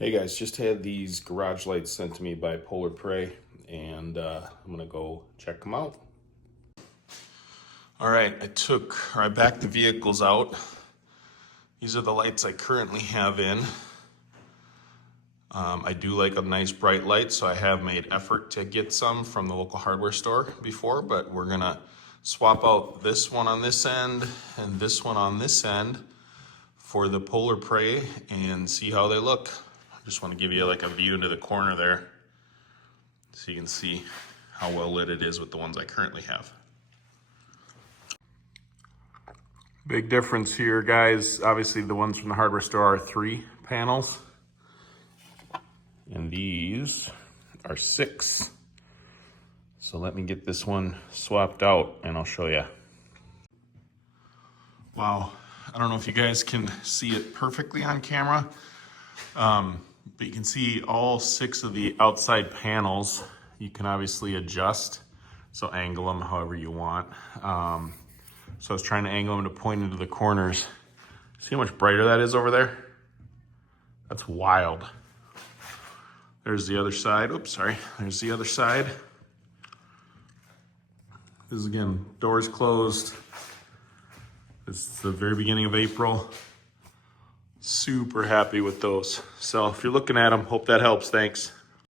Hey guys, just had these garage lights sent to me by POLARPRA, and I'm gonna go check them out. All right, I backed the vehicles out. These are the lights I currently have in. I do like a nice bright light, so I have made effort to get some from the local hardware store before, but we're gonna swap out this one on this end and this one on this end for the POLARPRA and see how they look. I just want to give you like a view into the corner there so you can see how well lit it is with the ones I currently have. Big difference here, guys. Obviously the ones from the hardware store are 3 panels and these are 6. So let me get this one swapped out and I'll show you. Wow, I don't know if you guys can see it perfectly on camera, but you can see all 6 of the outside panels. You can obviously adjust, so angle them however you want. So I was trying to angle them to point into the corners. See how much brighter that is over there? That's wild. There's the other side. Oops, sorry. There's the other side. This is, again, doors closed. This is the very beginning of April. Super happy with those. So if you're looking at them, hope that helps. Thanks.